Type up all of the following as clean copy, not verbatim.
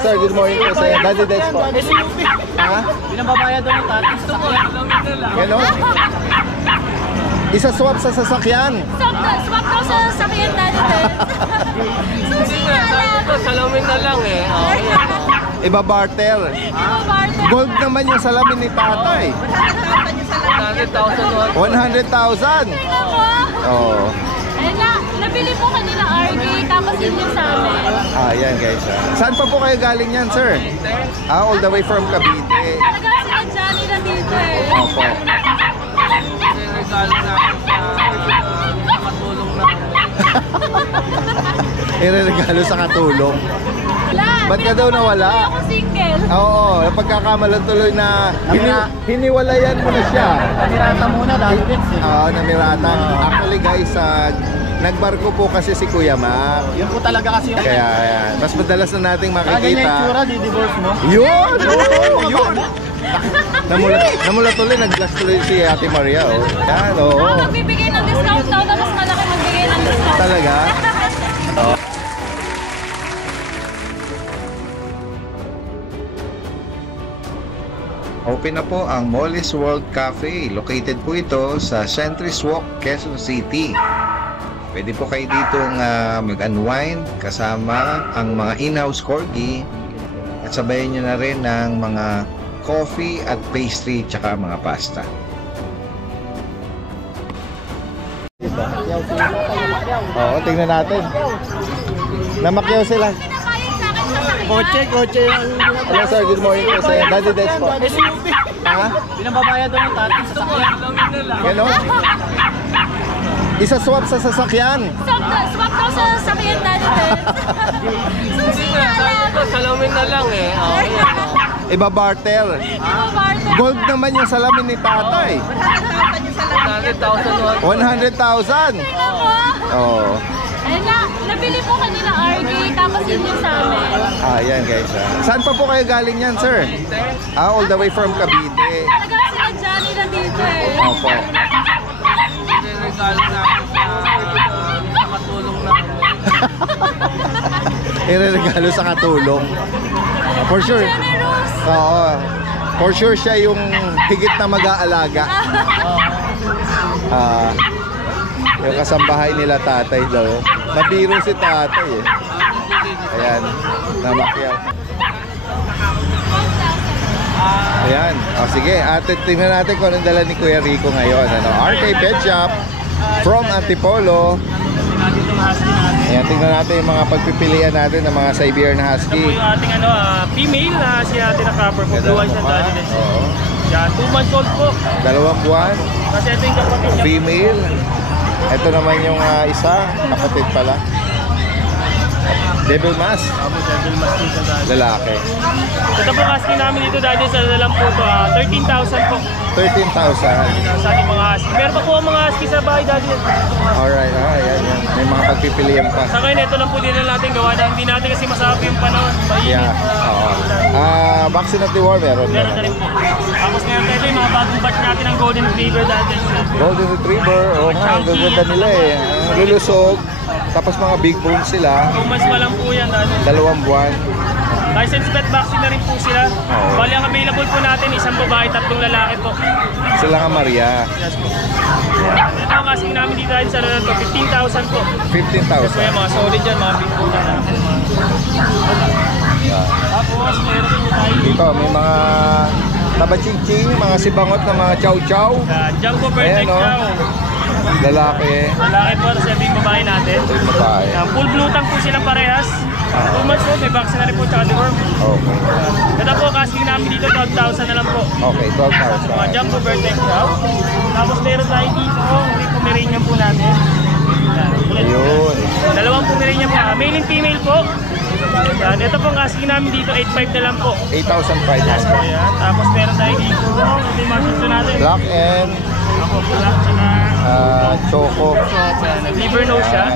Sir, good morning po sa'yo. Daddy Des po. Ha? Pinababayad doon yung tatis. Gusto ko lang. Gano'n? Isa-swap sa sasakyan. Swap daw sa sasakyan, Daddy Des. Susi nga lang. Salamin na lang eh. Iba-barter. Iba-barter. Gold naman yung salamin ni tatay. 100,000. 100,000. Tingnan mo. Oo. Ayun na, nabili po kanila RD, tapos yun yung sa amin. Yan guys. Saan pa po kayo galing yan, sir? All the way from Cavite. Talaga sila Johnny na dito eh. Opo. Regalo na katulong na. Ireregalo sa katulong. Wala. Ba't ka daw nawala? Hindi ako single. Oo, napagkakamalan tuloy na hiniwalayan mo na siya. Namirata muna dahil bits eh. Namiratan. Actually guys, nagbarko po kasi si Kuya Mac. Yun po talaga kasi yung... Kaya yan. Mas madalas na nating ganyan yung makikita. tsura, di-divorce mo? Yun! Oo, yun! Namulat tuloy, nag-glass tuloy si Ate Maria. Oh. Yan, oo. Magbibigay ng discount daw, tapos malaki magbigay ng discount. Talaga? Open na po ang Molly's World Cafe. Located po ito sa Centris Walk, Quezon City. Pwede po kayo ditong mag-unwind kasama ang mga in-house corgi at sabayan nyo na rin ng mga coffee at pastry tsaka mga pasta. Oo, tingnan natin. Namakyaw sila. Pinapayag sa akin sa sakyan. Kotse yung... Hello sir, good morning po sa'yo. Daddy Des po. Ha? Pinababayad doon yung tatis. Gusto ko lang. Gano'n? Isa-swap sa sasakyan. Swap daw sa sasakyan, Daddy Des. Susi nga lang. Salamin na lang eh. Iba-barter. Iba-barter. Gold naman yung salamin ni tatay. 100,000. 100,000. Tingnan mo. Oo. Ayun na, nabili po kanila RD, tapos yun yung sa amin. Yan guys. Saan pa po kayo galing yan, sir? All the way from Cavite. Talaga sila Johnny na dito eh. Opo. Regalo na katulong na. Ireregalo sa katulong. For sure. Generous. Oo. For sure siya yung higit na mag-aalaga. Yung kasambahay nila tatay daw. Nabiro si tatay eh. Ayan. Namakyaw. Ayan. Sige. Tingnan natin kung anong dala ni Kuya Rico ngayon. RK Pet Shop from Antipolo. Ayan. Tingnan natin yung mga pagpipilian natin ng mga Siberian Husky. Ito po yung ating female na si ate na cover po. Blue eyes and Daddy Des. Oo. Yan, 2 months old po. 2 buwan. Kasi ito yung kapatid niya. Female. Ito naman yung isa. Kapatid pala. Devil Mask. Devil Mask po sa Daddy. Lalaki. Ito po husky namin dito Daddy sa lang po to. 13,000 po 13,000. sa ating mga husky. Meron pa po ang mga husky sa bahay Daddy Des. Alright. Yan. May mga pagpipilian pa. Sa ngayon, ito lang po din natin gawa na hindi natin kasi masabi yung panahon. Mainit. Yeah. Oo. Vaccine at the war meron. Meron na rin po. Tapos ngayon tayo yung mga bagong batch natin ng Golden Retriever Daddy Des. Golden Retriever. Ang gaganda nila eh. Ang lulusog. Tapos mga big bones sila. 2 months pa lang po yan Daddy. 2 buwan. License pet vaccine na rin po sila. Oo. Bali ang available po natin, isang babae, 3 lalaki po. Sila nga Maria. Yes po. Ito ang asking namin dito sa ano to, 15,000 po. 15,000. So yung mga solid dyan, mga big po dyan. Tapos meron po tayo Dito may mga tabaching-ching, mga sibangot na mga chow-chow. Jumbo Vertex Ayan, oh. Chow. Lalaki. Lalaki po, sa yung babae natin. Ito yung babae. Full blue tank po silang parehas. 2 months po, may vaccine na rin po, tsaka deworm. Okay. Ito po, asking namin dito, 12,000 na lang po. Okay, Mga 12,000. Jumbo Vertex Chow. Tapos meron tayo dito, may Pomeranian po natin. Ayun. 2 Pomeranian po, male and female po. Yan, ito pong asking namin dito, 8,500 na lang po. 8,500. So yan, tapos meron tayo dito, ito yung mga gusto natin. Black and Ako, black, tsaka choco. liver nose siya.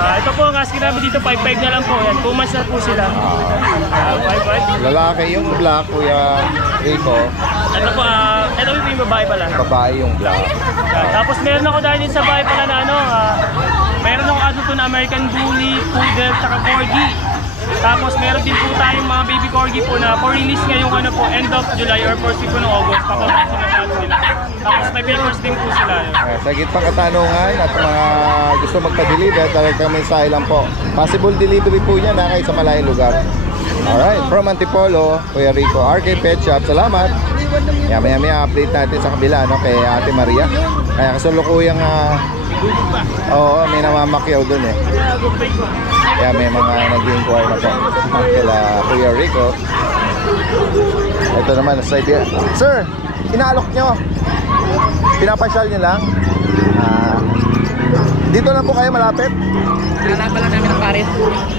Ito po ang asking namin dito, 5,500 na lang po. Yan, 2 months na po sila. 5,500. Lalaki yung black, Kuya Rico. Ito po, ito yung babae pala. Babae yung black. Yan, tapos meron ako dahil din sa bahay pala na ano, meron ako adult na American Bully, Poodle, tsaka Corgi. Tapos meron din po tayong mga baby corgi po na for release ngayong ano po, end of July or first week po ng August. Papapasok na natin sila. Tapos may papers din po sila. Sa gitpang katanungan at mga gusto magpa-deliver, talagang mensahe lang po. Possible delivery po yan kahit sa malayong lugar. Alright, from Antipolo, Kuya Rico, RK Pet Shop, salamat. Maya update natin sa kabila, no, kay Ate Maria. Kaya kasalukuyang oo, may namamakyaw dun eh. Kaya may mga nag-inquire na po kila Kuya Rico. Ito naman sa idea. Sir, inaalok nyo, pinapasyal nyo lang. Dito lang po kayo malapit? Naghahanap lang namin ng pares.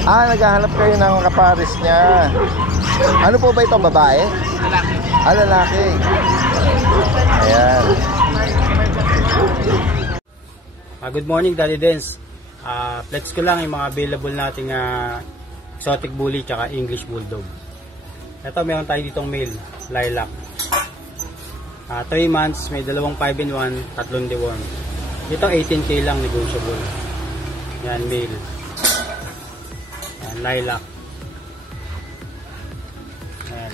Naghahanap kayo ng kapares niya. Ano po ba ito, babae? Lalaki. Lalaki. Ayan. Good morning, Daddy Dens. Flex ko lang yung mga available nating exotic bully tsaka English Bulldog. Ito, meron tayo ditong male, lilac. 3 months, may dalawang 5-in-1, tatlong deworm. Ito, 18K lang, negotiable. Yan, male. Yan, lilac. Yan.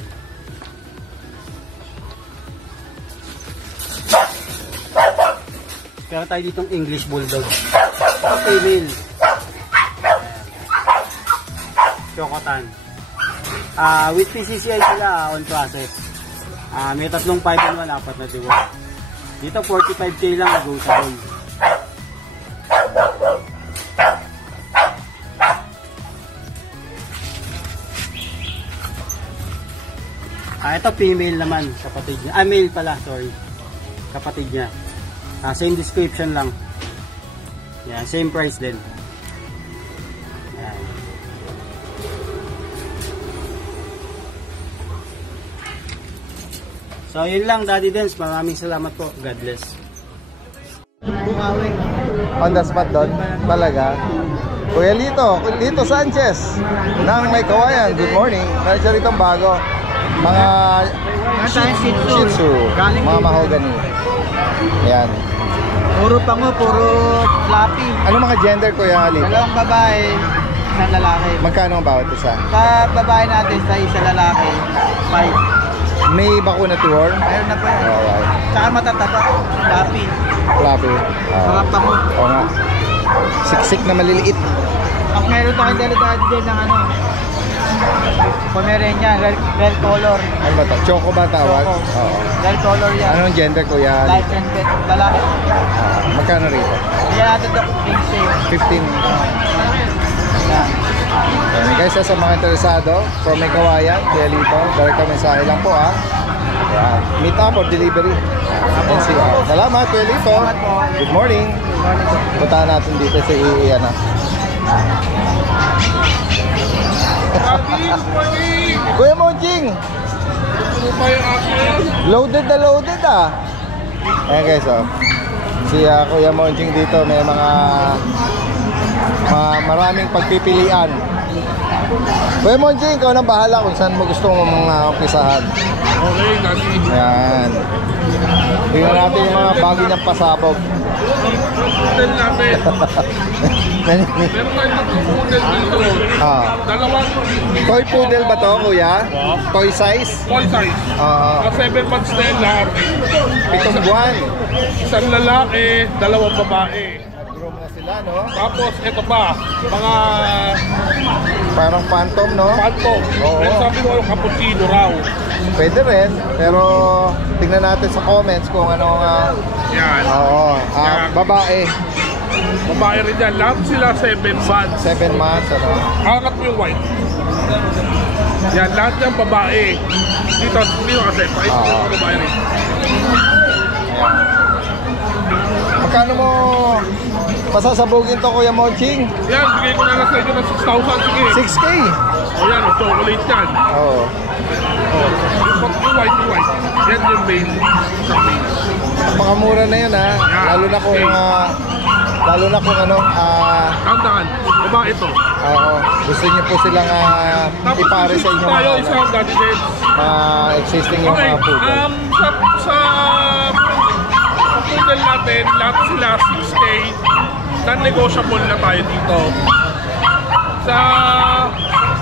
Meron tayo ditong English Bulldog. Female. Chocotan. With PCCI sila on process. May tatlong 5-in-1, 4 na deworm. Dito 45K lang negotiable. Ito female naman, kapatid niya. Male pala, sorry. Kapatid niya. Same description lang. Yan, same price din. Yan. So, yun lang, Daddy Dens. Maraming salamat po. God bless. On the spot doon, talaga. Kuya Lito Sanchez ng May Kawayan, good morning. Meron siya ritong bago. Mga Shih Tzu, mga mahogany. Ayan. Puro pango, puro floppy. Ano mga gender, Kuya Lito? Dalawang babae, isang lalaki. Magkano ang bawat isa? Sa babae natin, sa isa lalaki, 5. May bakuna to worm? Ayun na po yan. Alright. Tsaka matataba, floppy. Fluffy. Mga pango. Oo nga. Siksik na maliliit. Pag meron tayong delikado din ng ano, Pomeranian, red color. Ano ba ito? Choco ba tawag? Choco. Oo. Red color yan. Anong gender, Kuya? Light and pet, lalaki. Magkano rito? Yan natin ito, 15. 15. Yan. Guys, sa mga interesado, from May Kawayan, Kuya Lito, direct mensahe lang po ha. Yeah. Meet up or delivery. NCR. Salamat, Kuya Lito. Salamat po. Good morning. Puntahan natin dito si Iana. Kuya Monjing! Loaded na loaded ah. Ayan guys oh. Si Kuya Monjing dito may mga maraming pagpipilian. Kuya Monjing, ikaw nang bahala kung saan mo gusto mong umpisahan. Okay, kasi Ayan. Tingnan natin yung mga bago niyang pasabog. hotel natin. Meron tayo ng hotel dito. Dalawang Toy poodle ba to, Kuya? Toy size? small size. 7 months na yan lahat. 7 buwan. Isang lalaki, dalawang babae. Groom na sila, no? Tapos ito pa, mga Parang phantom, no? phantom. Oo. Pero sabi ko, cappuccino raw. Pwede rin, pero tingnan natin sa comments kung anong Yan. babae. Babae rin yan. Lahat sila 7 months. 7 months, ano? Kakat mo yung white. Yan, lahat yan babae. Dito kasi, pakita ko yung babae rin. Magkano mo pasasabugin to, Kuya Monching? Yan, bigay ko na lang sa inyo ng 6,000. Sige. 6K? O yan, o chocolate yan. Oo. Yung white. Yan yung main. Isang main. Mga mura na yun, ha? Lalo na kung ano, Tandaan, babae ito. oo. Gusto niyo po silang ipare sa inyo tayo mga isang gadget. existing yung Okay, mga poodle. sa poodle natin, lahat sila 6K. Non-negotiable na tayo dito. Sa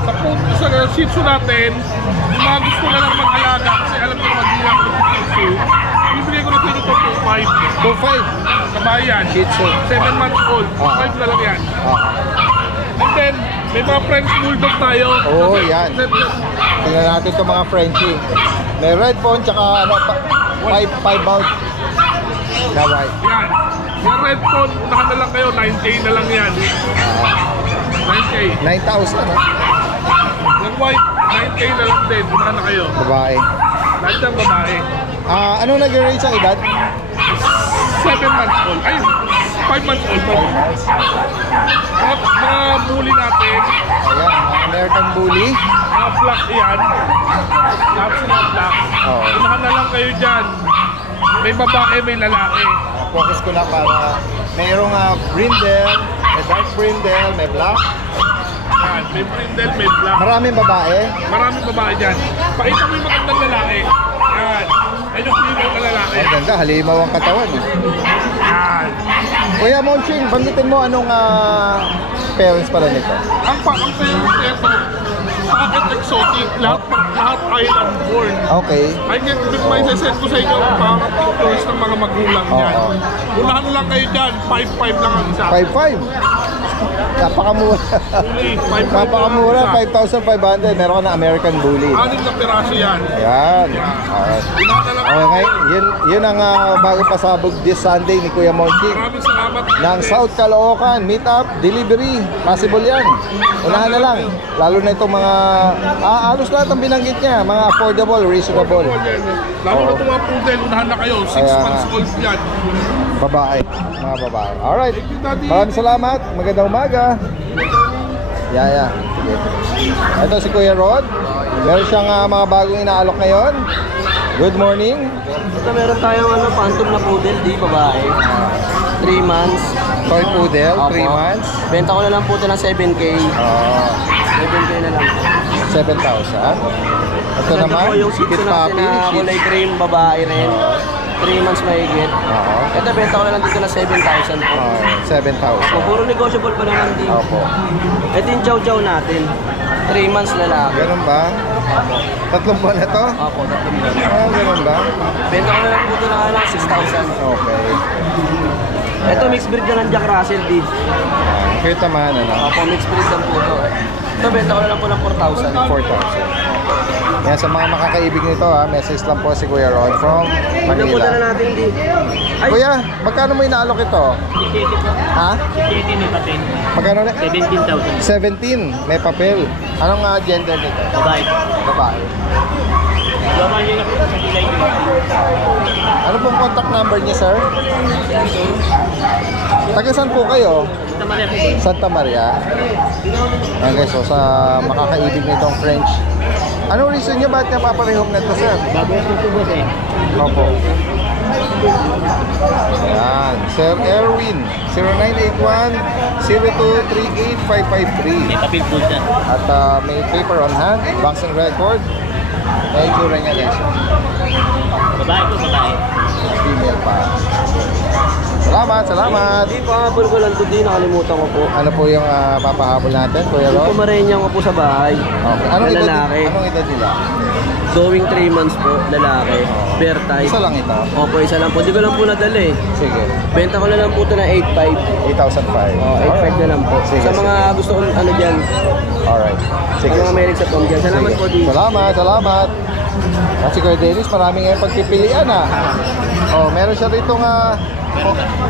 Sa Shih Tzu natin, yung mga gusto na lang mag-alaga kasi alam ko mag-ilang ko sa Shih Tzu, bibigay ko na sa inyo ito 2.5. 2.5. Sa bayan. Shih Tzu. 7 months old. 2.5 na lang yan. And then, may mga French Bulldog tayo. Oo, yan. Tingnan natin itong mga Frenchie. May red phone, tsaka ano, 5 out. Na white. Yan. Yung red phone, unahan na lang kayo. 9K na lang yan. 9K. 9,000, ha? Yung white, 9K na lang din. Unahan na kayo. Babae. Lahat ng babae. Anong nag-rate sa edad? 7 months old. Ay, 5 months old. Mga bully natin. Ayan, mga American Bully. Mga black yan. Lahat sila black. Oo. Unahan na lang kayo dyan. May babae, may lalaki. Focus ko lang para mayroong brindle, may dark brindle, may black. Yan. May brindle, may black. Maraming babae. Maraming babae dyan. Pakita mo yung magandang lalaki. Yan. Yan yung female na lalaki. Ang ganda, halimaw ang katawan. Yan. Kuya Monching, banditin mo anong parents pala nito? Ang parents nito, sa akin exotic. Lahat island born. Okay. May sesend ko sa inyo ang mga pictures ng mga magulang niyan. Oo. Unahan lang kayo dyan. 5.5 lang ang isa. 5.5. Napakamura. Bully, 5.5 Napakamura, lang ang isa. 5,500. Meron ka na American Bully. 6 na piraso yan. Ayan. Alright. Unahan na lang. Okay, yun ang bagong pasabog this Sunday ni Kuya Monching. Maraming salamat. Ng South Caloocan, meet up, delivery, possible yan. Unahan na lang. Lalo na itong mga, halos lahat ang binanggit niya, mga affordable, reasonable. Lalo na itong mga poodle, unahan na kayo. 6 Ayan. months old yan. Babae, mga babae. Alright, maraming salamat. Magandang umaga. Yeah. Sige. Ito si Kuya Rod. Meron siyang mga bagong inaalok ngayon. Good morning. Ito meron tayong phantom na poodle, di babae. 3 months. Toy Poodle, 3 Opo. months. Benta ko na lang po ito ng 7K. 7K na lang. 7,000. Ito naman, po yung Shih Kit Tzu natin Puppy. na kulay cream, babae rin. 3 months mahigit. Oo. Ito benta ko na lang dito na 7,000 po. 7,000. Puro negotiable pa naman din. Opo. Ito yung chow chow natin. 3 months lalaki. Ganun ba? Tatlong buwan na to? Opo, tatlong buwan. Ganun ba? Benta ko na lang dito na 6,000. Okay. Ito mixed breed na ng Jack Russell din. Cute naman, ano? Opo, mixed breed lang po ito. Ito benta ko na lang po ng 4,000. 4,000. Yan, sa mga makakaibig nito message lang po si Kuya Ron from Ano po na Manila. natin din? Ay, Kuya, magkano mo inaalok ito? Ha? 18 may papel. Magkano na? 17,000. 17, may papel. Anong gender nito? Babae. Babae. Laman nyo na po sa kilay nyo. Ano pong contact number niya, sir? Taga saan po kayo? Ito man po. Santa Maria. Okay, so sa makakaibig nitong French. Anong reason niyo bakit napaparehong na ito, sir? Bago yung tutubos eh. Opo. Ayan. Sir Erwin, 0981-0238-553. May papel po siya. At may paper on hand, boxing record. May itsura niya guys. Babae po, babae. Female pa. Salamat. Hindi pa habol ko lang ito din, nakalimutan ko po. Ano po yung papahabol natin, Kuya Yung Ron? Pomeranian ko po sa bahay. Okay. Anong Na edad, lalaki. anong edad nila? Going 3 months po, lalaki. Bear type. Isa lang ito? Opo, isa lang po. Di ko lang po nadala eh. Sige. Benta ko na lang po ito na 8,500. 8,005. Oh, 8,500 na lang po. Sige, Sa mga gusto kong ano dyan, Alright. sa Sige. mga mahilig sa tom dyan. Salamat Sige. po di. Salamat. Kasi Kuya Dennis, marami ngayong pagpipilian Oh, meron siya rito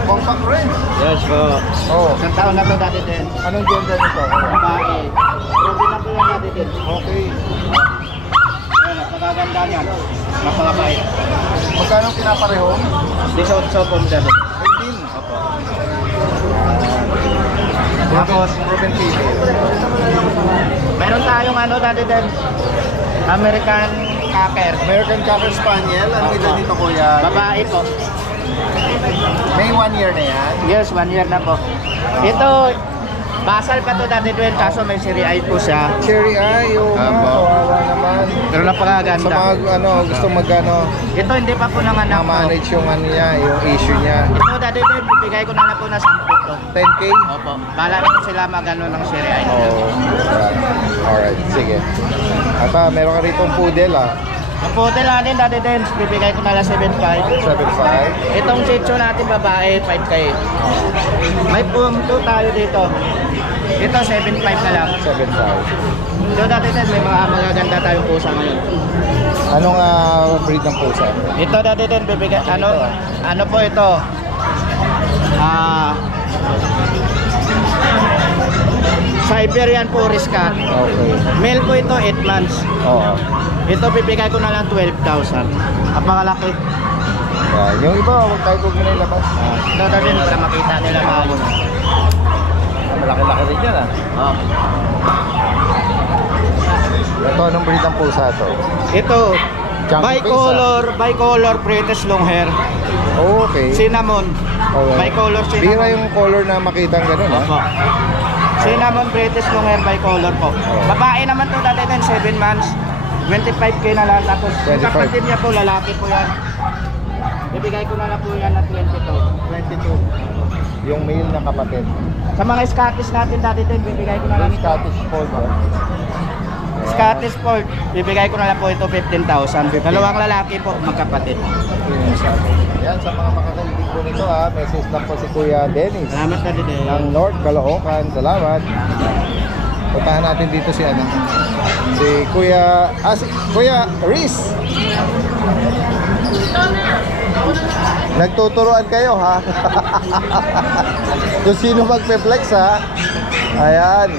compact rin. Yes po. Oh, Isang taon na to dati din. anong gender nito? Babae. Ruby na po yan dati din. Okay. Ayan, napakaganda niyan. Napakabait. Magkano pinaparehong? Di sa po dati. 18. Tapos, proven female. Meron tayong ano dati din. American Cocker. American Cocker Spaniel. Anong edad nito, Kuya? Babae po. May 1 year na yan. Yes, 1 year na po. Ito, basal pa to dati din, kaso may cherry eye po siya. Cherry eye, yung Apo. kawawa naman. Pero Pero Sa napakaganda. mga gusto Ito hindi pa po nanganak. ma-manage yung niya, yung issue niya. Ito dati din, bibigay ko na lang po na 10 to. 10K? Opo. Bala na po sila magano ng Syria. Oh, alright, sige. At meron ka rito poodle Ang poodle natin dati din, bibigay ko na lang 7.5. 7.5. Itong Shih Tzu natin babae, 5K. May punto tayo dito. Ito 7.5 na lang. 7.5. Ito dati din, may mga magaganda tayong pusa ngayon. Anong breed ng pusa? Ito dati din, bibigay, ano po ito? Siberian Forest Cat. Okay. Male po ito, 8 months. Oo. Ito bibigay ko na lang 12,000. Napakalaki. Yeah. Yung iba, huwag tayo huwag mo na ilabas. Ito dati din para makita nila maayos. Malaki-laki rin yan Oh. Ito, anong breed ng pusa to? Ito, Chunky bicolor British long hair. Oh, okay. Cinnamon. Alright. Bicolor cinnamon. Bira yung color na makita ng ganun Opo. Cinnamon British long hair bicolor po. Babae naman to dati din, 7 months. 25K na lang. Tapos 25. kapatid niya po, lalaki po yan. Bibigay ko na lang po yan na 22. Yung male na kapatid. Sa mga Scottish natin dati din, bibigay ko na lang Yung ito. Scottish Fold. Scottish Fold, bibigay ko na lang po ito 15,000. Dalawang lalaki po, magkapatid. Yan, sa mga makakalilig po nito message lang po si Kuya Dennis Salamat na din. ng North Caloocan. Salamat. Puntahan natin dito si Kuya Riz. Nagtuturuan kayo ha. Kung sino magpe-flex Ayan.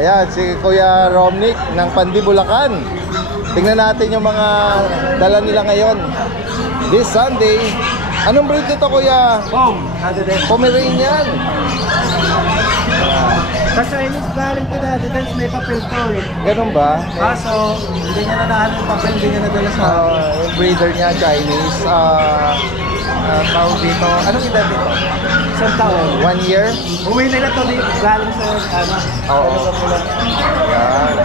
Yan si Kuya Romnick ng Pandi, Bulacan. Tingnan natin yung mga dala nila ngayon. This Sunday. Anong breed nito, Kuya? Pomeranian. Sa Chinese galing ko dati, may papel to eh. Ganun ba? Kaso, hindi niya na nahan yung papel, hindi niya nadala sa Yung breeder niya, Chinese. Tawag dito. Anong edad dito? isang taon. 1 year? Uwi nila to galing sa Oo. Yan.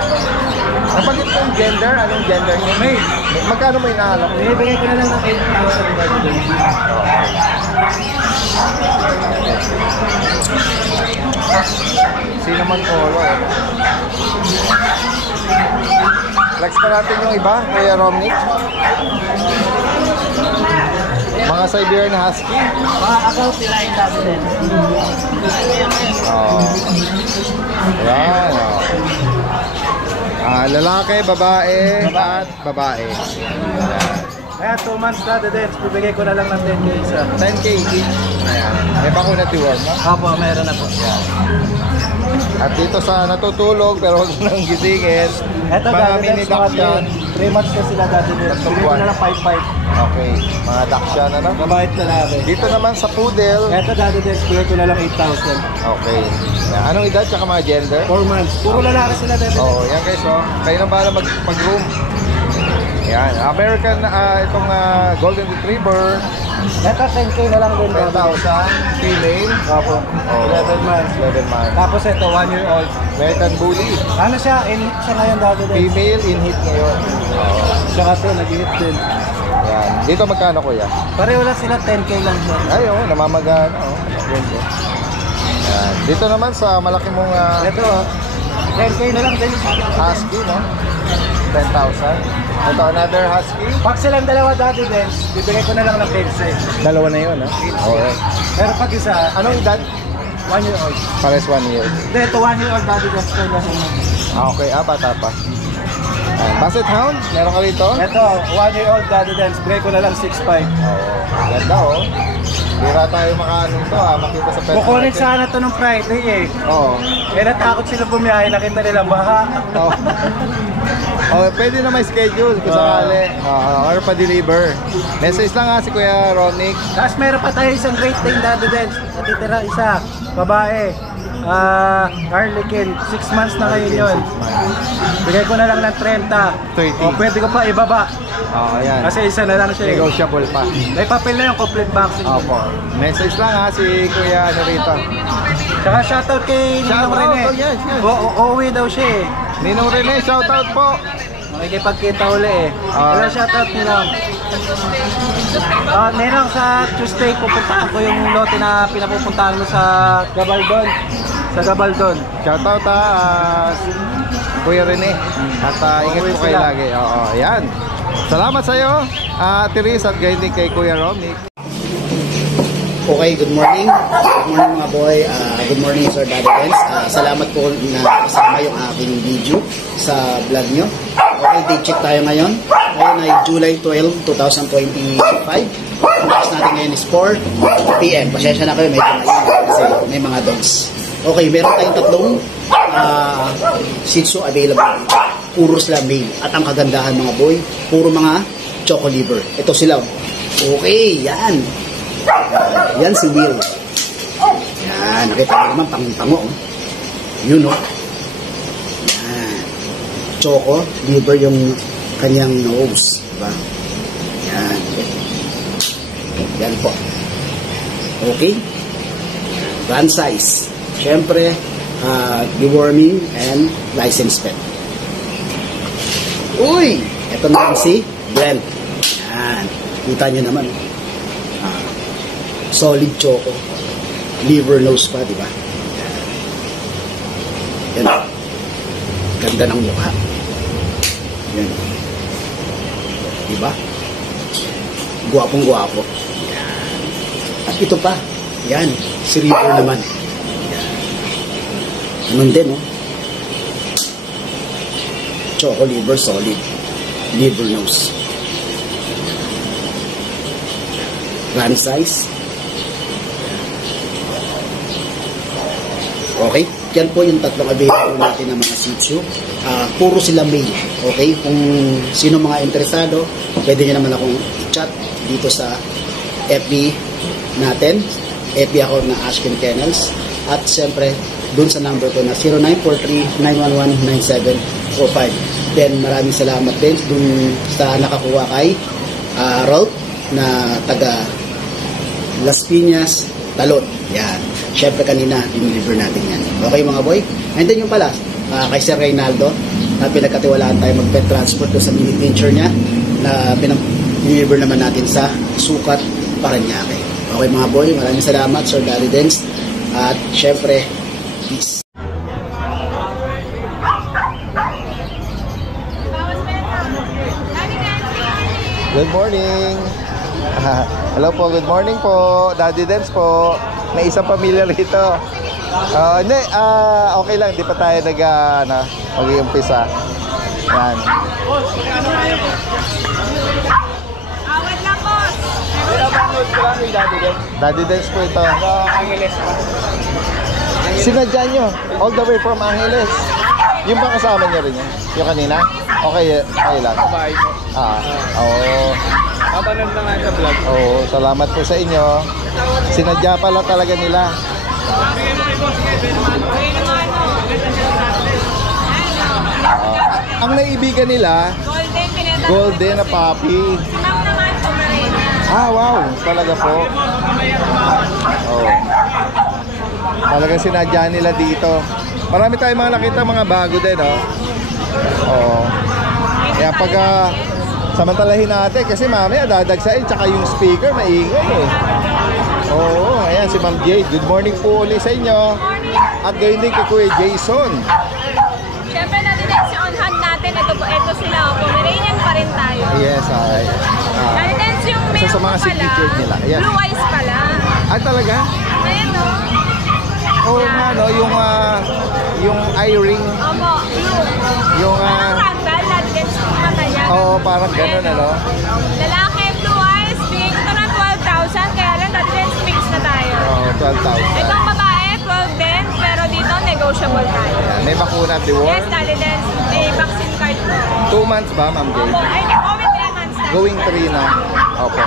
Napagit mo yung gender? Anong gender niya? May. Magkano mo inahalap? Bibigay ko na lang ng 8,000. Cinnamon color. Flex pa natin yung iba, Kuya Romnick. Mga Siberian Husky. Mga account nila yung dati din. Yan. Lalaki, babae, at babae. Kaya 2 months dati din, bibigay ko na lang ng 10K isa. 10K each. Ayan. May bakuna tiwag, no? Opo, meron na po. At dito sa natutulog pero huwag nang gisingin. Eto Mga dati mini din, mga Dachshund. 3 months na sila dati din. Bibigay ko na lang 5,500. Okay, mga Dachshund ano? Mabait na natin. Dito naman sa poodle. Eto dati din, bibigay ko na lang 8,000. Okay. Yan. Anong edad tsaka mga gender? 4 months. Puro lalaki sila dati. Oh, yan guys, kayo na bahala mag-room. Yan, American itong Golden Retriever, Eto 10K na lang din. 10,000, female. Opo. 11 months. 11 months. Tapos ito, 1 year old. American Bully, Ano siya? In siya ngayon dati din. female in heat ngayon. Tsaka ito, nag-hit din. Yan. Dito magkano, Kuya? Pareho lang sila, 10K lang siya. Ay, namamagana. Ganda. Yan. Dito naman sa malaki mong Ito, 10K na lang din. husky, no? 10,000. Ito, another husky. Pag silang dalawa dati din, bibigay ko na lang ng 15. Dalawa na yun, ha? Okay. Pero pag isa, Anong edad? 1 year old. Pares 1 year. Hindi, ito 1 year old dati din. Square na sila. Okay. Bata pa. Basset Hound, meron ka rito? Ito, 1 year old dati din. Bigay ko na lang 6,500. Ganda, Bira tayo makaanong to, makita sa pet Kukunin market. sana to nung Friday eh. Oo. Natakot sila bumiyahe, nakita nila baha. Pwede na may schedule kung sakali. Or pa-deliver. Message lang si Kuya Ronick. Tapos meron pa tayo isang great thing dati din. Natitira isa, babae. Harlequin, 6 months na ngayon yun. Bigay ko na lang ng 30. 30. O pwede ko pa ibaba. Yan. Kasi isa na lang siya eh. Negotiable pa. May papel na yung complete vaccine. Opo. Message lang si Kuya rito. Tsaka shoutout kay Ninong Shoutout, Rene. yes. Uuwi daw siya eh. Ninong Rene, shoutout po. Makikipagkita uli eh. Pero shoutout Ninong. Ninong, sa Tuesday pupuntahan ko yung lote na pinapupuntahan mo sa Gabaldon. Sa Gabaldon. Shoutout Kuya Rene. At ingat po kayo lagi. Oo, ayan. Salamat sa iyo, Therese, at gayon din kay Kuya Romic. Okay, good morning. Good morning mga boy. Good morning Sir Daddy Dance. Salamat po na kasama yung aking video sa vlog nyo. Okay, date check tayo ngayon. Ngayon ay July 12, 2025. Ang oras natin ngayon is 4 PM. Pasensya na kayo, medyo mainit kasi may mga dogs. Okay, meron tayong tatlong Shih Tzu available. Puro sila male. At ang kagandahan mga boy, puro mga choco liver. Ito sila. Okay, yan. Yan si Will. Yan, nakita mo naman, tango-tango. Yun, no? Yan. Choco, liver yung kanyang nose. Diba? Yan. Yan po. Okay? Brand size. Siyempre, deworming and license pet. Uy! Ito naman si Blend. Yan. Kita nyo naman. Solid choco. Liver nose pa, di ba? Yan. Ganda ng mukha. Yan. Di ba? Guwapong-guwapo. Yan. At ito pa. Yan. Si River naman. Yan. Naman din, no? Choco liver, solid. Liver nose. Run size. Okay? Yan po yung tatlong available natin ng mga Shih Tzu. Puro sila male. Okay? Kung sino mga interesado, pwede nyo naman akong chat dito sa FB natin. FB account na Ashken Kennels. At siyempre, dun sa number ko na 0943-911-9745. Then, maraming salamat din dun sa nakakuha kay Rolf na taga Las Piñas, Talon. Yan. Siyempre kanina, diniliver natin yan. Okay mga boy? And then yung pala, kay Sir Reynaldo, na pinagkatiwalaan tayo mag-pet transport doon sa mini pincher niya, na diniliver naman natin sa Sukat, Paranaque. Okay mga boy, maraming salamat Sir Daddy Dance. At siyempre, peace. Good morning. Hello po, good morning po. Daddy Dance po. May isang pamilya rito. Hindi, okay lang. Di pa tayo mag-iumpisa. Yan. Awad lang, boss. Daddy Dance po ito. Sinadya nyo. All the way from Angeles. Yung ba kasama nyo rin yun? Yung kanina? Okay, okay lang. Oo. Kapanood na nga sa vlog. Oo, salamat po sa inyo. Sinadya pala talaga nila. Ang naibigan nila, Golden, pinatawag. golden na puppy. Sinang naman, Pomeranian. Wow, talaga po. Oh. Talagang sinadya nila dito. Marami tayong mga nakita mga bago din, oh. Oo. Kaya pag samantalahin natin kasi mamaya dadagsain tsaka yung speaker maingay eh. Oo, ayan si Ma'am Jade. Good morning po ulit sa inyo. At gayon din kay Kuya Jason. Siyempre natin si on hand natin. Ito sila. Pomeranian pa rin tayo. Yes, okay. Natin yung Isa male sa mga ko pala. signature nila. Yes. Blue eyes pala. Ay talaga? Ayan o. Oo nga no, yung eye ring, Opo, blue. yung Parang ragdoll. Natin yung mata niya. oo, parang gano'n ano. Lalaki, blue eyes. Bigay ko ng 12,000. Kaya lang natin mix na tayo. Oo, 12,000. Itong babae, 12 din. Pero dito, negotiable tayo. May bakuna at the war. Yes, Daddy Dance. May vaccine card po. 2 months ba, Ma'am Opo, Jade? ay, going 3 months na. Going 3 na. Opo.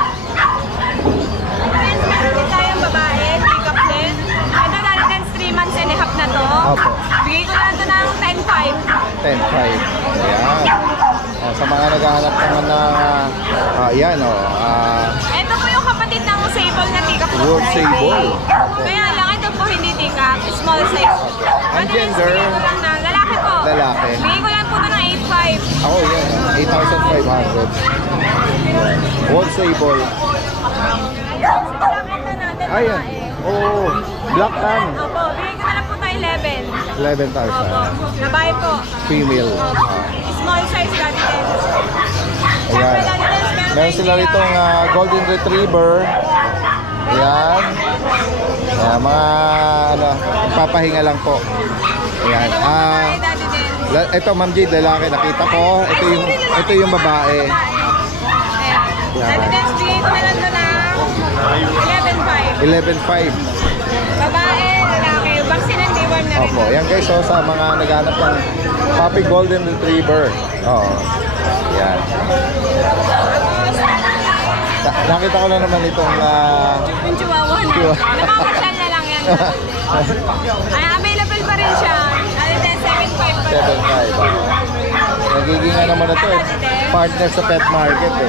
Friends, meron din tayong babae, pick up din. Ito, Daddy Dance, 3 months and a half na to. Opo. Bigay ko na ito ng 10,500. 10,500. Ayan. Oh, sa mga naghahanap naman na, ayan o. Ito po yung kapatid ng sable na pick up po. World Sable. Opo. Kaya lang, ito po hindi pick up. Small size. Ang Daddy Dance, gender? bigay ko lang ng lalaki po. Lalaki. Bigay ko lang po ito ng 8,500. Ako, yan. 12,500. Wall sable. Ayan. Oh, black tan. Opo, bigay ko na lang po tayo 11. 11,000. Opo, nabahay po. Female. Opo. Small size Daddy Dens. Siyempre Ayan. Daddy Dens, Meron sila rito golden retriever. Ayan. Ayan, mga ano, papahinga lang po. Ayan. Babae Daddy Dens. Ito Ma'am Jade, lalaki nakita ko. Ito yung babae. Ayan. Daddy Dens, bigay ko na lang doon na 11.5. 11,500. Babae, lalaki. Vaccine and deworm na rin. Opo, yan guys, so sa mga naghanap ng puppy golden retriever. Oo. Yan. Nakita ko na naman itong Yung chihuahua na. Namamasyal na lang yan. Ay, available pa rin siya. Ano din, 7.5 pa rin. 7,500. Nagiging ano naman ito eh, partner sa pet market eh.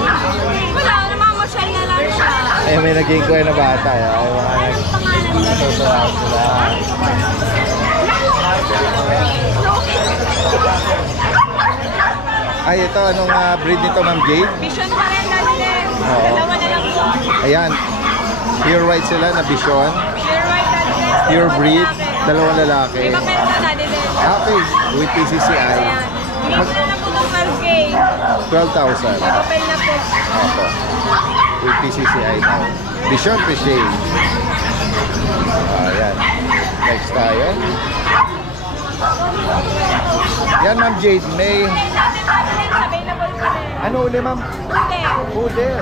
Wala, namamasyal na lang siya. Ay, may naging kuya na bata. Ay, mga Anong pangalan niya? nagsusuha sila. Ay, ito, anong breed nito Ma'am Jade? Vision pa rin natin. Oo. Dalawa na lang po. Ayan. Pure white sila na Bichon. Pure white natin. Pure breed. Dalawang lalaki. May papel na natin din. Okay. With PCCI. Ayan. Bigay ko na po ng 12K. 12,000. May papel na po. Opo. With PCCI daw. Bichon Piché. Ayan. Next tayo. Yan Ma'am Jade. May... Available pa rin. Ano uli Ma'am? Puti. Poodle.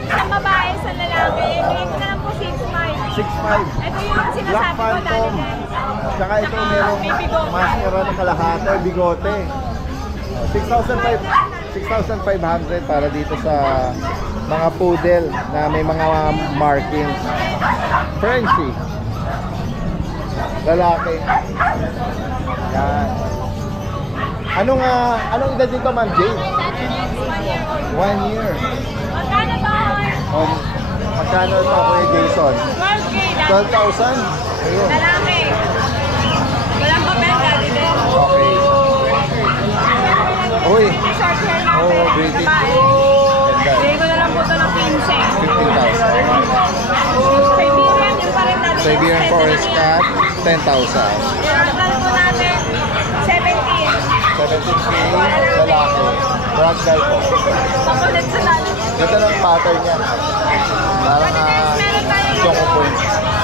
Isang babae, isang lalaki. Bigay ko na lang po 6.5. 6,500. Ito yung Black sinasabi ko dati Phantom. din. Tsaka ito merong may bigote. maskara ng kalahati, bigote. 6,500 para dito sa mga poodle na may mga markings. Frenchie. Lalaki. Yan. Anong edad dito Ma'am Jade? 1 year. Magkano to? Magkano ito Kuya Jason? 12K. 12,000? Ayun. Lalaki. Walang papel dati din. Okay. Uy. Short hair natin. Oh, British. Babae. Ganda. Bigay ko na lang po ito ng 15. 15,000. Siberian yung pa rin dati. Siberian Forest Cat, 10,000. Ragdoll po natin, 17. 17K, lalaki. Ragdoll po. Pakulit sa dati. Ganda ng pattern niya. Parang Meron tayo choco point.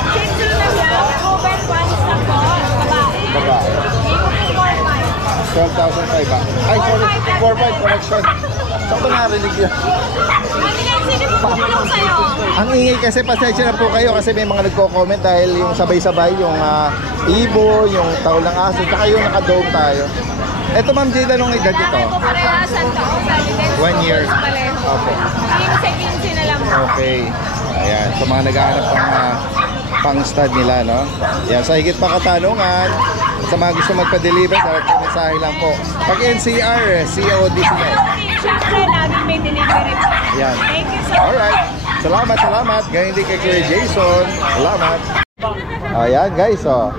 Shih Tzu na siya. Ruben once na po. Babae. Babae. Bigay ko po 4.5. 12,500 ba? Ay, sorry. 4,500 correction. Saan ko narinig yun? Matilan, sino po pumulong sa'yo? Ang ingay kasi, pasensya na po kayo kasi may mga nagko-comment dahil yung sabay-sabay, yung ibo, yung taulang aso, tsaka yung nakadome tayo. Eto Ma'am Jade, anong edad ito? Lalaki po parehasan ka. 1 year. Opo. Bigay ko sa 15 na lang po. Okay. Ayan, sa mga naghahanap ng pang-stud nila, no? Yan, sa higit pa katanungan, sa mga gusto magpa-deliver, direct mensahe lang po. Pag NCR, COD sila. Siyempre, lagi may delivery po. Yan. Thank you so much. Alright. Salamat. Ganyan din kay Kuya Jason. Salamat. Ayan guys, oh.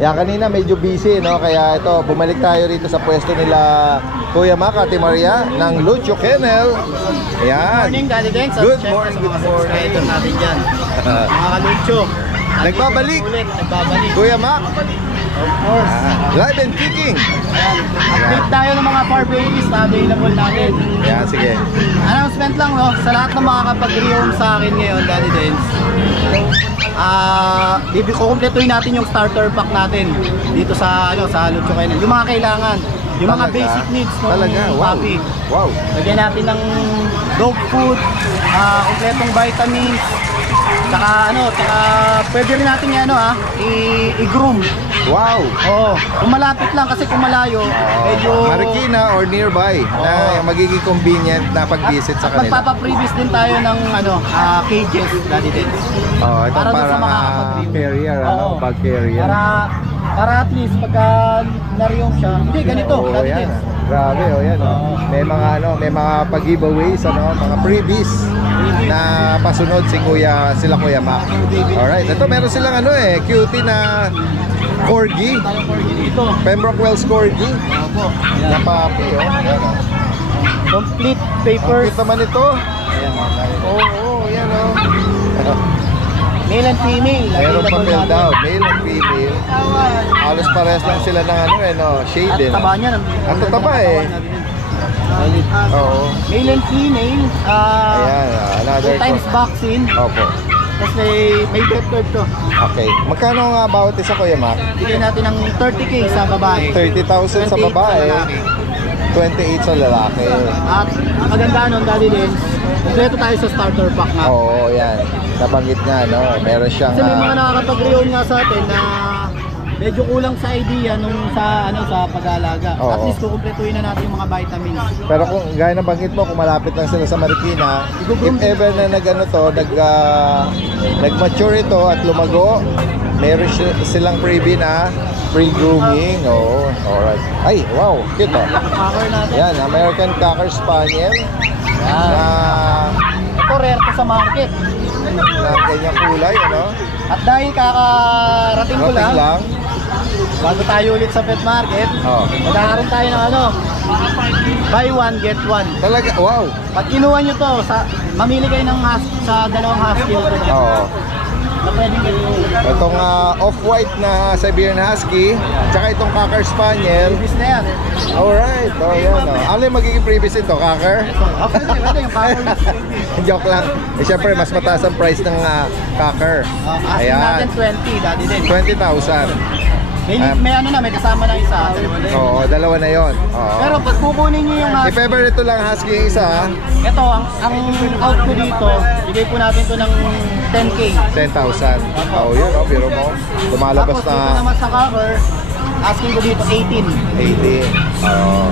Yan, kanina medyo busy, no? Kaya ito, bumalik tayo rito sa pwesto nila Kuya Mac, Ate Maria ng Lucho Kennel. Ayan. Morning, Daddy Dens. Good morning. Subscriber natin dyan. Mga kalucho. Nagbabalik. Ulit, nagbabalik. Kuya Mac, Of course. live and kicking. Ayan. Update tayo ng mga far babies na available natin. Yan, sige. Announcement lang, no? Sa lahat ng makakapag-rehome sa akin ngayon, Daddy Dens. Kukumpletuhin natin yung starter pack natin dito sa Lucho Kennel. Yung mga kailangan, yung mga Talaga? basic needs ng Talaga? Wow. puppy. Wow. Lagyan natin ng dog food, kompletong vitamins, tsaka pwede rin natin i-groom. Wow. Oo, kung malapit lang kasi kung malayo, medyo Marikina or nearby na magiging convenient na pag-visit sa kanila. magpapa-previous din tayo ng cages, Daddy Dens. Oh, ito Para dun sa parang makakapag-rehome. carrier, Oo. bag carrier. Para at least pagka na-rehome siya, hindi ganito, Oo, Daddy yan. Dens. Grabe, yan. Oo. May mga pag-giveaways, mga freebies na pasunod sila Kuya Mac. Alright, ito meron silang cutie na corgi. Tayo for dito. Pembroke Wells corgi. Opo. Na puppy, Yan, Complete Ang papers. cute naman ito. Ayan, mga Daddy Dens. Oo, yan o. Male and female. Meron available papel natin. daw, male and female. Halos pares lang sila ng ano eh, no? Shade At eh. no? taba niya. Ang tataba eh. Solid. Oo. Male and female. Ayan, another 2 times vaccine. Opo. Tapos may death curve to. Okay. Magkano nga bawat isa, Kuya Mac? Bigyan natin ng 30K sa babae. 30,000 sa 28 babae, lalaki. 28 sa lalaki. At ang maganda nun, Daddy Dens, kompleto tayo sa starter pack nga. Oo, yan. Nabanggit nga, no? Meron siyang... Kasi may mga nakakapag-reon nga sa atin na medyo kulang sa idea nung sa pag-aalaga. Oo. At least kukumpletuhin na natin yung mga vitamins. Pero kung gaya ng banggit mo, kung malapit lang sila sa Marikina, if ever na nag-mature ito at lumago, meron silang freebie na free grooming. Oo, alright. Ay, wow, cute oh. Cover natin. Yan, American Cocker Spaniel. Yan. Na Ito rare to sa market. ganyang kulay, ano? At dahil kakarating ko Rating lang, lang. bago tayo ulit sa pet market, Oo. magkakaroon tayo ng buy one, get one. Talaga, wow. Pag kinuha nyo to, mamili kayo ng sa dalawang husky ito Oo. na pwedeng ganyan. Itong off-white na Siberian Husky, tsaka itong Cocker Spaniel. Ibis na yan. Alright, oh yan oh. Ano yung magiging previous ito, Cocker? Pwede yung cover. Joke lang. Eh, syempre, mas mataas ang price ng Cocker. Asking natin 20, Daddy Dens. 20,000. May ano na, may kasama na isa. Oo, dalawa na yon. Oo. Pero pag kukunin nyo yung If ever ito lang Husky yung isa, ito, ang out ko dito, bigay po natin to ng 10K. 10,000. Oh, yun oh, biro mo. Lumalabas Tapos dito na naman sa cover, asking ko dito 18. 80. Oo.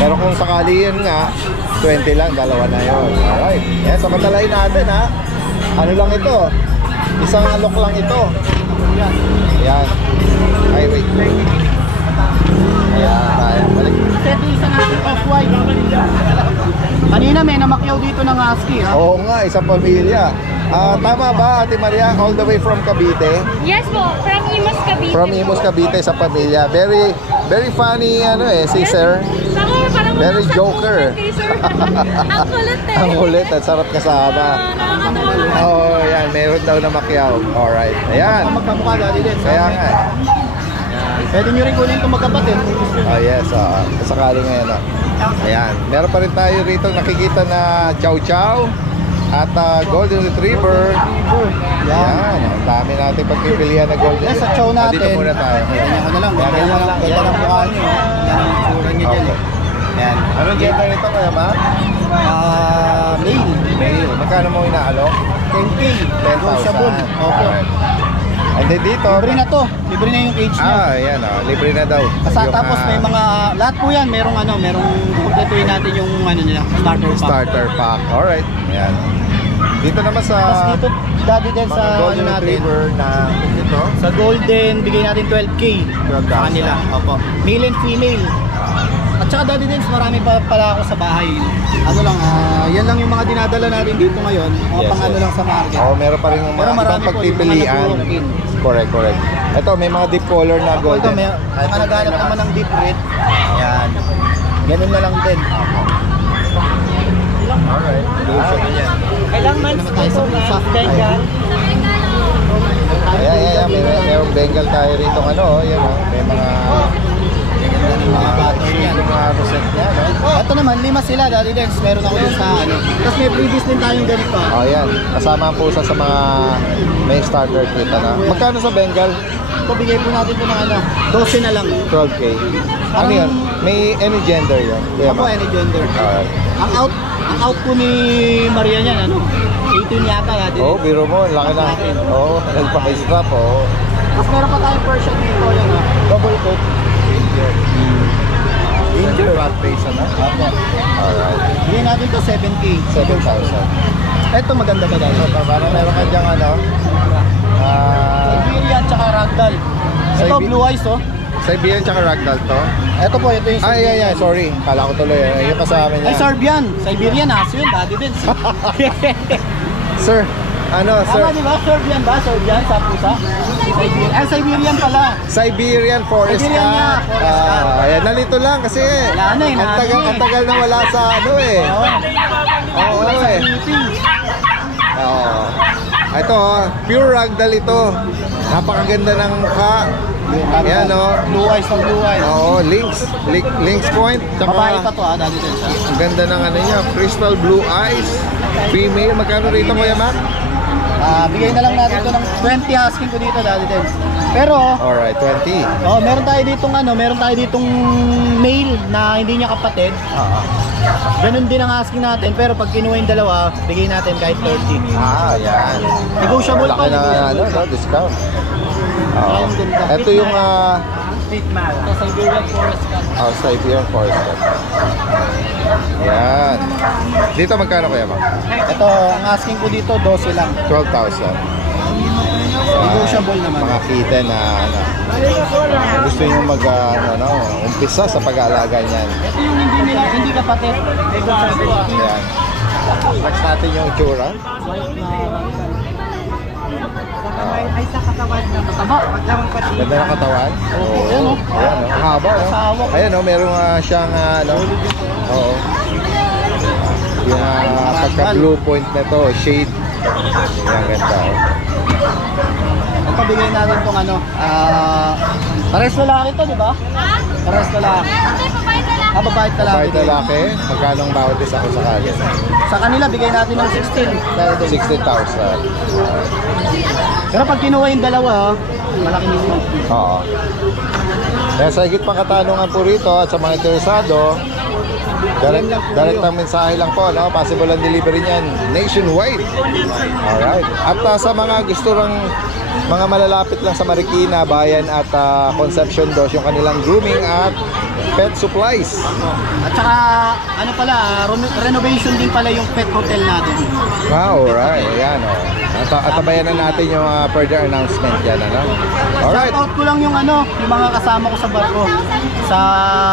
Pero kung sakali yun nga, 20 lang, dalawa na yun. Alright. Yan, so matalain natin ha. Ano lang ito? Isang alok lang ito. Yan. Yan. Ay, wait. Ayan, tayo. Balik. Ito isa natin off-white. Kanina may namakyaw dito ng husky ha. Oo nga, isang pamilya. Tama ba, Ate Maria? All the way from Cavite? Yes po, from Imus Cavite. From Imus Cavite sa pamilya. Very, very funny si Sir. Ako, parang Very walang joker. saktuhan kay sir. Ang kulit eh. Ang kulit at sarap kasama. Nakakatawa naman. Oo, yan. Meron daw na Macquiao. Alright. Ayan. Magkamukha Daddy Dens. Kaya nga. Pwede nyo rin kunin itong magkapatid. Oh yes, sakali ngayon. Ayan. Meron pa rin tayo rito nakikita na Chow Chow at Golden Retriever. Yan. Ang dami natin pagpipilian na Golden Sa chow natin. Dito muna tayo. Ganyan ko na lang. Ganyan lang. Ganyan lang mukha nyo. Yan ang tsura nyo dyan eh. Yan. Anong gender nito kaya ma? Male. Male. Magkano mo inaalok? 10K. 10,000. Negotiable. Opo. Alright. And then dito. Libre na to. Libre na yung cage nyo. Yan libre na daw. Tapos may mga, lahat po yan, merong kumpletuhin natin yung nila, starter pack. starter pack. Alright. Ayan. Dito naman sa Tapos dito, Daddy Dens mga sa Golden natin. Retriever na ito. Sa Golden, bigay natin 12K. 12,000. Sa kanila. Opo. Male and female. At saka Daddy Dens, marami pa pala ako sa bahay. Ano lang, yan lang yung mga dinadala natin dito ngayon. Mga Yes, pang ano yes. lang sa market. Meron pa rin mga Pero ibang marami po, pagpipilian. yung mga nag-walk-in. Correct, correct. Ito, may mga deep color na Ito, golden. may naghanap naman ng deep red. Yan. Ganun na lang din. Alright. Kailang months po ito na soft Bengal. Ayan. Merong Bengal tayo rito. Yan o. May mga rosette niya, no? Ito naman, 5 sila, Daddy Dens. Meron ako dun sa Tapos may previous din tayong ganito. Yan. Kasama ang pusa sa mga may starter kit na. Magkano sa Bengal? Ito, bigay po natin ito ng 12 na lang. 12K. Ano yan? May any gender yan? Ako, any gender. Alright. Ang out po ni Maria niyan, 18 yata, Daddy Dens. Biro mo. Laki na. Nagpa-strap, Tapos meron pa tayong Persian dito, yan, double coat. Ginger rat face, Apo. Alright. Bigyan natin to 7K. 7,000. Ito maganda ba dahil? Parang meron ka dyang Siberian tsaka Ragdoll. Ito blue eyes Siberian tsaka Ragdoll to? Ito po, ito yung Siberian. Sorry. Kala ko tuloy. Yung kasama niya. Ay, Serbian. Siberian aso yun, Daddy Dens. Sir, Ano, sir? Tama, di ba? Serbian ba? Serbian sa pusa? Siberian. Ah, Siberian pala. Siberian Forest Siberian niya, Cat. Forest Cat. Ayan, nalito lang kasi Wala na, ang tagal na wala sa ano eh. Oo eh. Oo. Ito, pure ragdoll ito. Napakaganda ng mukha. Ayan o. Blue eyes ng blue eyes. Oo, links point. Tsaka, Babae pa to dati din siya. ang ganda ng ano niya, crystal blue eyes. Female, magkano rito Kuya Mac? Bigay na lang natin to ng 20 asking ko dito dati din. Pero, Alright, 20. meron tayo ditong male na hindi niya kapatid. Ganun din ang asking natin, pero pag kinuha yung dalawa, bigay natin kahit 30. Yan. Negotiable pa. Laki na ano, no, discount. Oo. Ang ganda. Ito yung Siberian Forest Cat. Siberian Forest Cat. Yan. Dito magkano Kuya Mac? Ito, ang asking ko dito, 12 lang. 12,000. Negotiable naman. Mga kitten na ano, gusto nyo umpisa sa pag-aalaga niyan. Ito yung hindi kapatid. Yan. Flex natin yung itsura. Ay sa katawan na mataba. Ganda ng katawan. Oo. Ayan, ang haba. Ayan, meron siyang oo. Yung pagka-blue point na to, shade. Yan, ganda. Ito, bigay natin itong pares lalaki to, di ba? Pares lalaki. Babae lalaki. Babae lalaki, magkano ang bawat isa ko sakali? Sa kanila, bigay natin ng 16. 16,000. Pero pag kinuha yung dalawa, malaking discount. Oo. Kaya sa higit pang katanungan po rito at sa mga interesado, direct ang mensahe lang po, no? Possible ang delivery niyan nationwide. Alright. At sa mga gusto lang, mga malalapit lang sa Marikina, Bayan at Concepcion Dos, yung kanilang grooming at pet supplies. At saka, renovation din pala yung pet hotel natin. Alright. Ayan, Atabayan na natin yung further announcement dyan, ano? Alright. Shoutout ko lang yung mga kasama ko sa barko. Sa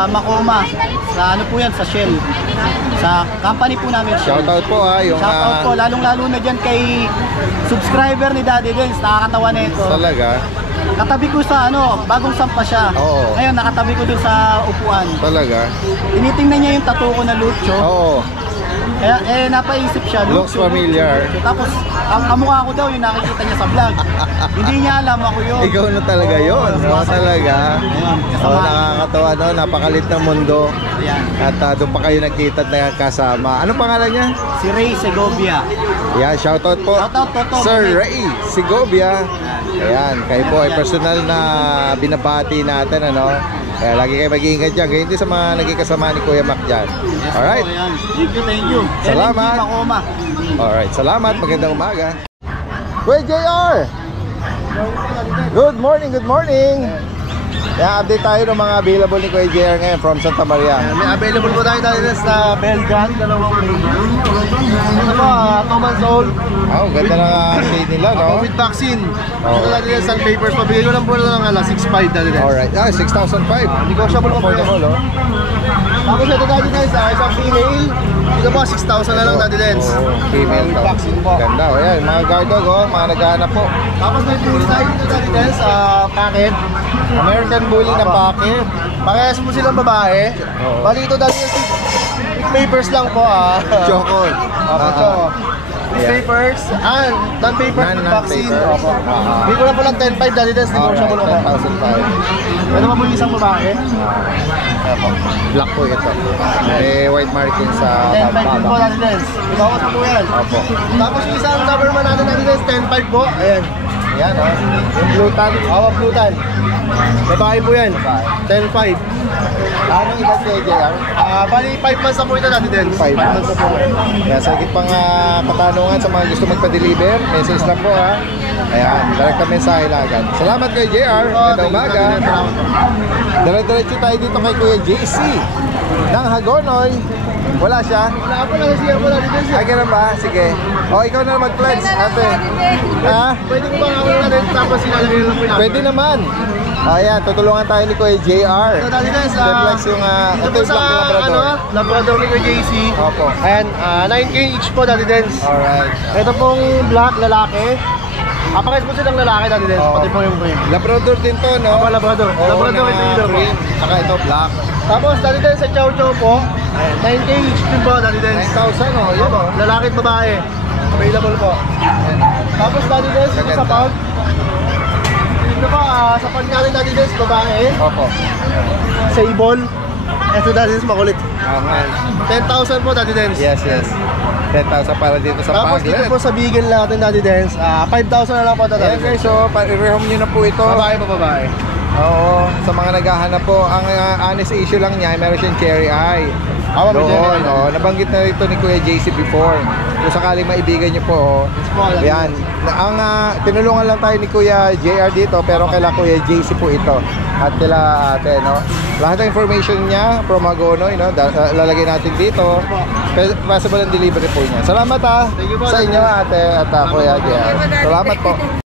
Macoma. Sa po yan, sa Shell. Sa company po namin, Shell. Shoutout po yung Shoutout po, lalong-lalo na dyan kay subscriber ni Daddy Dens. Nakakatawa na ito. Talaga. Katabi ko sa bagong sampa siya. Oo. Ngayon, nakatabi ko dun sa upuan. Talaga. Tinitingnan niya yung tattoo ko na Lucho. Oo. Kaya napaisip siya. Looks familiar. Tapos, ang kamukha ko daw yung nakikita niya sa vlog. Hindi niya alam ako yun. Ikaw na talaga yun. Talaga. Nakakatawa, no? Napakalit ng mundo. Ayan. At doon pa kayo nagkita at nagkasama. Anong pangalan niya? Si Ray Segovia. Yan, shoutout po. Shoutout po. Sir Ray Segovia. Ayan, kayo po ay personal na binabati natin, ano? Kaya lagi kayo mag-iingat dyan. Ganyan din sa mga naging kasama ni Kuya Mac dyan. Alright. Thank you. Salamat. LNG Macoma. Alright, salamat. Magandang umaga. Kuya JR! Good morning, good morning! Update tayo ng mga available ni Kuya JR ngayon from Santa Maria. May available po tayo sa Belgian, dalawang ito po, 2 months old. Ganda ng shade nila, no? With vaccine. Oh. Ito natin yung sun papers. Pabigay ko lang po ng 6.5 natin. Alright, 6,005. Negotiable po po yun. Affordable, oh. Tapos ito tayo guys, isang female. Ito po, 6,000 na lang natin lens. Female With to. vaccine po. Ganda, oh yan. Mga guard dog, oh. Mga naghahanap po. Tapos may bully tayo dito natin lens, packet. American Bully na packet. Parehas po silang babae. Oo. Bali ito dahil yung papers lang po Choco. Choco. Yeah. Papers, non-papers with vaccine. Non-papers. Opo. Bigay ko lang po lang 10.5 dali din, negotiable ako. 10,005. Ito pa po yung isang babae. Black po ito. May white marking sa 10.5 din po baba. dali din. Ibawas po yan. Opo. Tapos yung isang government natin dali din, 10.5 po. Ayan. Yan, oh. Yung blue tag. Blue tan. Babae po yan. 10.5. Anong edad kay JR? Bali 5 months na po ito dati din. 5 months. na po. Kaya sa higit pang katanungan sa mga gusto magpa-deliver, message lang po, ha. Ayan, direct na mensahe lang agad. Salamat kay JR. Magandang umaga. Dire-diretso tayo dito kay Kuya JC ng Hagonoy. Wala siya? Wala po lang siya po dati din siya. Ay, ganun ba? Sige. Ikaw na mag-pledge, ate. Ha? Pwede ko ba nga natin tapos sinalagay lang po namin? Pwede naman. Ayan, tutulungan tayo ni Kuya JR. Ito, Daddy Dance, Flex yung, dito ito po yung sa, Black Labrador. Labrador ni Kuya JC. Opo. Ayan, 9K each po, Daddy Dance. Alright. Ito pong black, lalaki. Pakis po silang lalaki, Daddy Dance, Oo. pati po yung cream. Labrador din to, no? Opo, Labrador. Oo, Labrador na Retriever po. cream. Saka ito, black. Tapos, Daddy Dance, sa Chow Chow po. Ayan, 9K each din po, Daddy Dance. 9,000, oh. Yun, oh. Lalaki at babae. Available po. Tapos, Daddy Dance, ito sa pag. Ito po, sa pag natin, Daddy Dance, babae. Opo. Sable. Ito, Daddy Dance, makulit. Okay. 10,000 po, Daddy Dance. Yes, yes. 10,000 para dito sa Tapos dito Paglet. po sa Beagle natin, Daddy Dance, 5,000 na lang po, Daddy Ayan guys, so i-rehome nyo na po ito. Babae po, babae. Oo, sa mga naghahanap po, ang honest issue lang niya, meron siyang cherry eye. May cherry Doon, eye. oh, nabanggit na ito ni Kuya JC before. Kung sakaling maibigan niyo po, ayan. Ang tinulungan lang tayo ni Kuya JR dito, pero kaila Kuya JC po ito. At kila ate, no? Lahat ng information niya from Agonoy, no? Lalagay natin dito. Possible ang delivery po niya. Salamat sa inyo ate at Kuya JR. Salamat po.